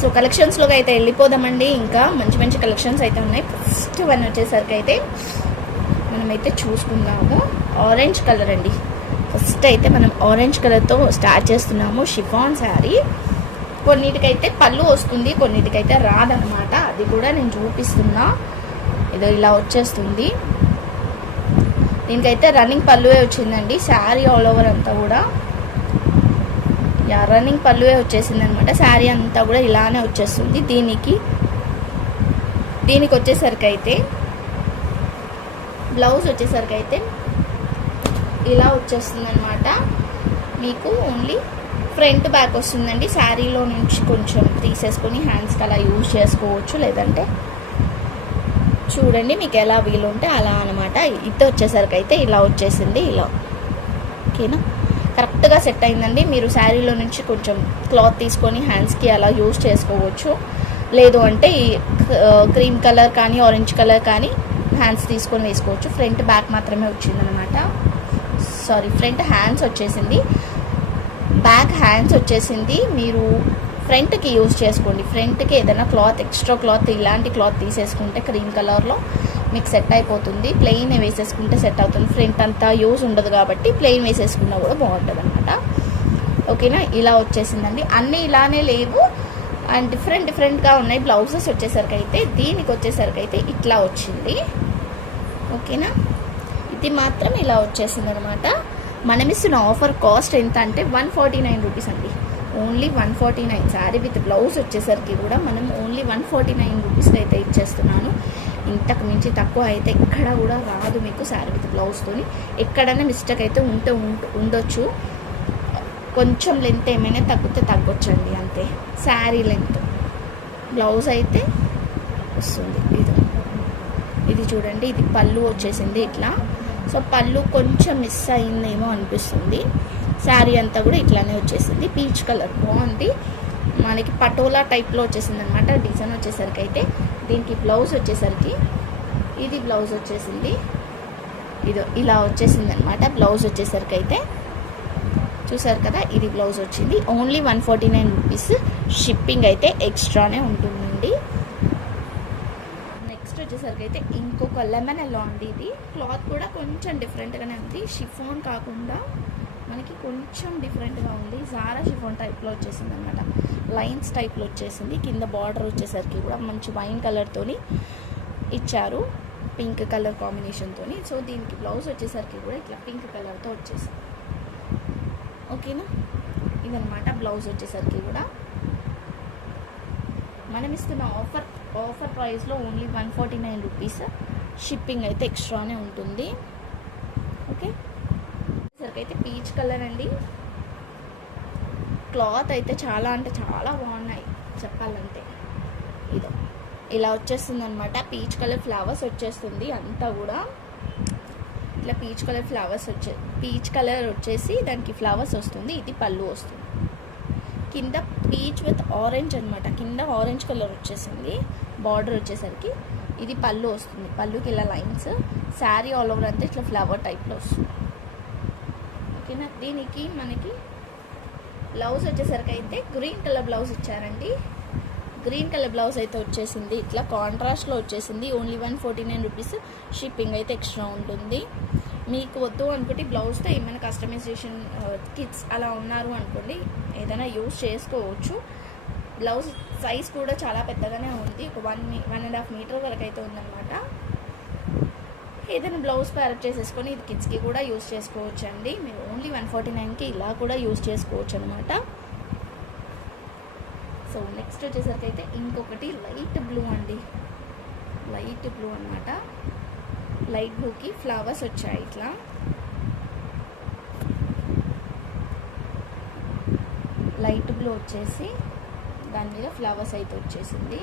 So కలెక్షన్స్లోకి అయితే వెళ్ళిపోదామండి. ఇంకా మంచి మంచి కలెక్షన్స్ అయితే ఉన్నాయి. ఫస్ట్ వన్ వచ్చేసరికి అయితే మనమైతే చూసుకుందాము. ఆరెంజ్ కలర్ అండి. ఫస్ట్ అయితే మనం ఆరెంజ్ కలర్తో స్టార్ట్ చేస్తున్నాము. షిఫాన్ శారీ కొన్నిటికైతే పళ్ళు వస్తుంది కొన్నిటికైతే రాదనమాట అది కూడా నేను చూపిస్తున్నా. ఏదో ఇలా వచ్చేస్తుంది. దీనికైతే రన్నింగ్ పళ్ళువే వచ్చిందండి. శారీ ఆల్ ఓవర్ అంతా కూడా. యా రన్నింగ్ పళ్ళువే వచ్చేసింది అనమాట శారీ అంతా కూడా ఇలానే వచ్చేస్తుంది. దీనికి దీనికి వచ్చేసరికి అయితే బ్లౌజ్ వచ్చేసరికి అయితే ఇలా వచ్చేస్తుంది అనమాట మీకు ఓన్లీ ఫ్రంట్ బ్యాక్ వస్తుందండి. శారీలో నుంచి కొంచెం తీసేసుకొని హ్యాండ్స్కి అలా యూజ్ చేసుకోవచ్చు. లేదంటే చూడండి మీకు ఎలా వీలుంటే అలా అనమాట. ఇది వచ్చేసరికి అయితే ఇలా వచ్చేసింది. ఇలా. ఓకేనా? కరెక్ట్గా సెట్ అయిందండి. మీరు శారీలో నుంచి కొంచెం క్లాత్ తీసుకొని హ్యాండ్స్కి అలా యూజ్ చేసుకోవచ్చు. లేదు అంటే ఈ క్రీమ్ కలర్ కానీ ఆరెంజ్ కలర్ కానీ హ్యాండ్స్ తీసుకొని వేసుకోవచ్చు. ఫ్రంట్ బ్యాక్ మాత్రమే వచ్చిందనమాట. సారీ ఫ్రంట్ హ్యాండ్స్ వచ్చేసింది. బ్యాక్ హ్యాండ్స్ వచ్చేసింది. మీరు ఫ్రంట్కి యూజ్ చేసుకోండి. ఫ్రంట్కి ఏదైనా క్లాత్ ఎక్స్ట్రా క్లాత్ ఇలాంటి క్లాత్ తీసేసుకుంటే క్రీమ్ కలర్లో మీకు సెట్ అయిపోతుంది. ప్లెయిన్ వేసేసుకుంటే సెట్ అవుతుంది. ఫ్రంట్ అంతా యూజ్ ఉండదు కాబట్టి ప్లెయిన్ వేసేసుకున్నా కూడా బాగుంటుంది అనమాట ఓకేనా ఇలా వచ్చేసిందండి. అన్నీ ఇలానే లేవు. అండ్ డిఫరెంట్ డిఫరెంట్గా ఉన్నాయి. బ్లౌజెస్ వచ్చేసరికి అయితే దీనికి వచ్చేసరికి అయితే ఇట్లా వచ్చింది. ఓకేనా ఇది మాత్రం ఇలా వచ్చేసింది అనమాట మనం ఇస్తున్న ఆఫర్ కాస్ట్ ఎంత అంటే వన్ ఫార్టీ నైన్ రూపీస్ అండి. Only one forty nine sari with blouse వచ్చేసరికి కూడా మనం ఓన్లీ వన్ ఫార్టీ నైన్ రూపీస్కి అయితే ఇచ్చేస్తున్నాను. ఇంతకు మించి తక్కువ అయితే ఎక్కడ కూడా రాదు మీకు శారీ విత్ బ్లౌజ్తో ఎక్కడైనా మిస్టేక్ అయితే ఉంటే ఉండొచ్చు. కొంచెం లెంత్ ఏమైనా తగ్గితే తగ్గొచ్చండి అంతే. శారీ లెంత్ బ్లౌజ్ అయితే వస్తుంది. ఇది. ఇది చూడండి ఇది పళ్ళు వచ్చేసింది ఇట్లా. సో పళ్ళు కొంచెం మిస్ అయిందేమో అనిపిస్తుంది. శారీ అంతా కూడా ఇట్లానే వచ్చేసింది. పీచ్ కలర్ బాగుంది. మనకి పటోలా టైప్లో వచ్చేసింది అనమాట డిజైన్ వచ్చేసరికి అయితే దీనికి బ్లౌజ్ వచ్చేసరికి ఇది బ్లౌజ్ వచ్చేసింది. ఇది ఇలా వచ్చేసింది అనమాట బ్లౌజ్ వచ్చేసరికి అయితే చూసారు కదా ఇది బ్లౌజ్ వచ్చింది. Only one forty nine rupees shipping అయితే ఎక్స్ట్రానే ఉంటుందండి. నెక్స్ట్ వచ్చేసరికి అయితే ఇంకొక లెమన్ ఎలా ఉంది ఇది. క్లాత్ కూడా కొంచెం డిఫరెంట్గానే ఉంది. షిఫోన్ కాకుండా మనకి కొంచెం డిఫరెంట్గా ఉంది. జారా షిఫోన్ టైప్లో వచ్చేసింది అనమాట లైన్స్ టైప్లో వచ్చేసింది. కింద బార్డర్ వచ్చేసరికి కూడా మంచి వైన్ కలర్తోని ఇచ్చారు. పింక్ కలర్ కాంబినేషన్తోని సో దీనికి బ్లౌజ్ వచ్చేసరికి కూడా ఇట్లా పింక్ కలర్తో వచ్చేసింది. ఓకేనా ఇదనమాట బ్లౌజ్ వచ్చేసరికి కూడా. మనం ఇస్తున్న ఆఫర్ ఆఫర్ ప్రైస్లో only one forty nine rupees shipping అయితే ఎక్స్ట్రానే ఉంటుంది. ఓకే కలర్కి అయితే పీచ్ కలర్ అండి. క్లాత్ అయితే చాలా అంటే చాలా బాగున్నాయి చెప్పాలంటే. ఇదో ఇలా వచ్చేస్తుంది అనమాట పీచ్ కలర్ ఫ్లవర్స్ వచ్చేస్తుంది అంతా కూడా. ఇట్లా పీచ్ కలర్ ఫ్లవర్స్ వచ్చే పీచ్ కలర్ వచ్చేసి దానికి ఫ్లవర్స్ వస్తుంది ఇది పళ్ళు వస్తుంది. కింద పీచ్ విత్ ఆరెంజ్ అనమాట కింద ఆరెంజ్ కలర్ వచ్చేసింది బార్డర్ వచ్చేసరికి ఇది పళ్ళు వస్తుంది. పళ్ళుకి ఇలా లైన్స్ శారీ ఆల్ ఓవర్ అంతా ఇట్లా ఫ్లవర్ టైప్లో వస్తుంది. ఓకేనా దీనికి మనకి బ్లౌజ్ వచ్చేసరికి అయితే గ్రీన్ కలర్ బ్లౌజ్ ఇచ్చారండి. గ్రీన్ కలర్ బ్లౌజ్ అయితే వచ్చేసింది. ఇట్లా కాంట్రాస్ట్లో వచ్చేసింది. Only one forty nine rupees shipping అయితే ఎక్స్ట్రా ఉంటుంది. మీకు వద్దు అనుకుంటే బ్లౌజ్తో ఏమైనా కస్టమైజేషన్ కిడ్స్ అలా ఉన్నారు అనుకోండి ఏదైనా యూజ్ చేసుకోవచ్చు. బ్లౌజ్ సైజ్ కూడా చాలా పెద్దగానే ఉంది. ఒక వన్ మీ వన్ అండ్ హాఫ్ మీటర్ వరకు అయితే ఉందన్నమాట. ఏదైనా బ్లౌజ్ ప్యారప్ చేసేసుకొని ఇది కిడ్స్కి కూడా యూజ్ చేసుకోవచ్చు అండి మీరు ఓన్లీ వన్ ఫార్టీ నైన్కి ఇలా కూడా యూజ్ చేసుకోవచ్చు అనమాట సో నెక్స్ట్ వచ్చేసరికి అయితే ఇంకొకటి లైట్ బ్లూ అండి. లైట్ బ్లూ అనమాట లైట్ బ్లూకి ఫ్లవర్స్ వచ్చాయి ఇట్లా. లైట్ బ్లూ వచ్చేసి దాని మీద ఫ్లవర్స్ అయితే వచ్చేసింది.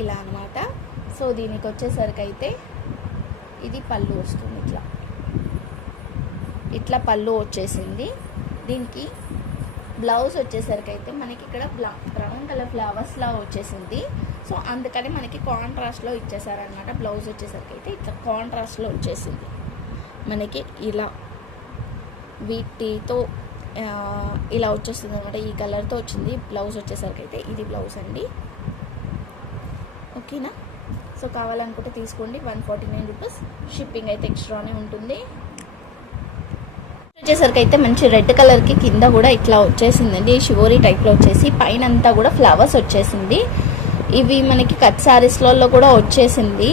ఇలా అనమాట సో దీనికి వచ్చేసరికి అయితే ఇది పళ్ళు వస్తుంది ఇట్లా. ఇట్లా పళ్ళు వచ్చేసింది. దీనికి బ్లౌజ్ వచ్చేసరికి అయితే మనకి ఇక్కడ బ్లా బ్రౌన్ కలర్ ఫ్లవర్స్లా వచ్చేసింది. సో అందుకని మనకి కాంట్రాస్ట్లో ఇచ్చేసారనమాట బ్లౌజ్ వచ్చేసరికి అయితే ఇట్లా కాంట్రాస్ట్లో వచ్చేసింది. మనకి ఇలా వీటితో ఇలా వచ్చేస్తుంది అనమాట ఈ కలర్తో వచ్చింది. బ్లౌజ్ వచ్చేసరికి అయితే ఇది బ్లౌజ్ అండి. ఓకేనా? సో కావాలనుకుంటే తీసుకోండి. One forty nine rupees. Shipping అయితే ఎక్స్ట్రానే ఉంటుంది. వచ్చేసరికి అయితే మంచి రెడ్ కలర్కి కింద కూడా ఇట్లా వచ్చేసిందండి. షివోరీ టైప్లో వచ్చేసి. పైన అంతా కూడా ఫ్లవర్స్ వచ్చేసింది. ఇవి మనకి కట్ శారీస్లలో కూడా వచ్చేసింది.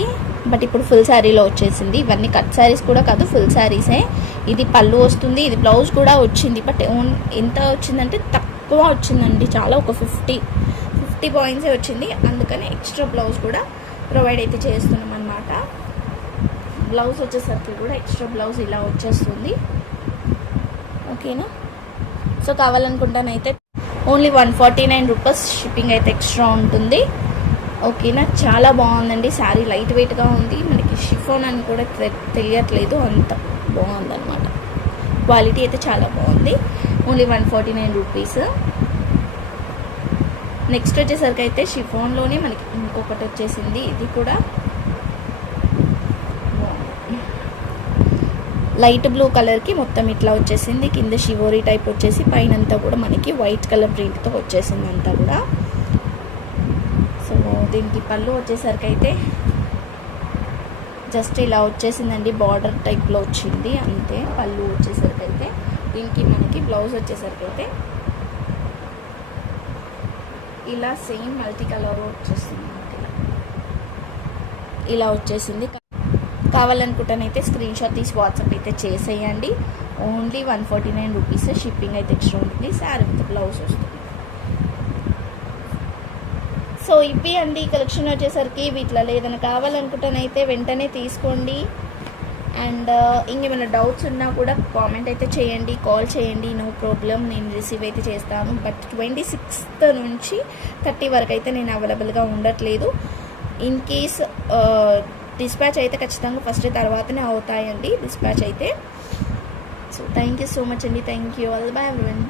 బట్ ఇప్పుడు ఫుల్ శారీలో వచ్చేసింది. ఇవన్నీ కట్ శారీస్ కూడా కాదు ఫుల్ శారీసే ఇది పళ్ళు వస్తుంది ఇది బ్లౌజ్ కూడా వచ్చింది. బట్ ఓన్ ఎంత వచ్చిందంటే తక్కువ వచ్చిందండి. చాలా ఒక ఫిఫ్టీ థర్టీ పాయింట్సే వచ్చింది. అందుకని ఎక్స్ట్రా బ్లౌజ్ కూడా ప్రొవైడ్ అయితే చేస్తున్నాం అనమాట బ్లౌజ్ వచ్చేసరికి కూడా ఎక్స్ట్రా బ్లౌజ్ ఇలా వచ్చేస్తుంది. ఓకేనా? So కావాలనుకుంటానైతే only one forty nine rupees shipping అయితే ఎక్స్ట్రా ఉంటుంది. ఓకేనా? చాలా బాగుందండి. శారీ లైట్ వెయిట్గా ఉంది. మనకి షిఫోన్ అని కూడా తె- తెలియట్లేదు. అంత బాగుందన్నమాట. క్వాలిటీ అయితే చాలా బాగుంది. Only one forty nine rupees. Next వచ్చేసరికి అయితే షిఫోన్లోనే మనకి ఇంకొకటి వచ్చేసింది. ఇది కూడా లైట్ బ్లూ కలర్కి మొత్తం ఇట్లా వచ్చేసింది. కింద షివోరీ టైప్ వచ్చేసి పైన అంతా కూడా మనకి వైట్ కలర్ ప్రింట్తో వచ్చేసింది అంతా కూడా. సో దీనికి పళ్ళు వచ్చేసరికి అయితే జస్ట్ ఇలా వచ్చేసిందండి. బార్డర్ టైప్లో వచ్చింది. అంతే పళ్ళు వచ్చేసరికి అయితే దీనికి మనకి బ్లౌజ్ వచ్చేసరికి అయితే ఇలా సేమ్ మల్టీ కలర్ వచ్చేసింది ఇలా. ఇలా వచ్చేసింది. కావాలనుకుంటానైతే స్క్రీన్ షాట్ తీసి వాట్సాప్ అయితే చేసేయండి. Only one forty nine rupees shipping అయితే ఎక్స్ట్రా ఉంటుంది. శారీ విత్ బ్లౌజ్ వస్తుంది. సో ఇవి అండి కలెక్షన్ వచ్చేసరికి వీటిలో ఏదైనా కావాలనుకుంటానైతే వెంటనే తీసుకోండి. అండ్ ఇంకేమైనా డౌట్స్ ఉన్నా కూడా కామెంట్ అయితే చేయండి కాల్ చేయండి. నో ప్రాబ్లం నేను రిసీవ్ అయితే చేస్తాను. బట్ ట్వంటీ సిక్స్త్ నుంచి థర్టీ వరకు అయితే నేను అవైలబుల్గా ఉండట్లేదు. ఇన్ కేస్ డిస్పాచ్ అయితే ఖచ్చితంగా ఫస్ట్ తర్వాతనే అవుతాయండి డిస్పాచ్ అయితే. So thank you so much అండి. Thank you all bye everyone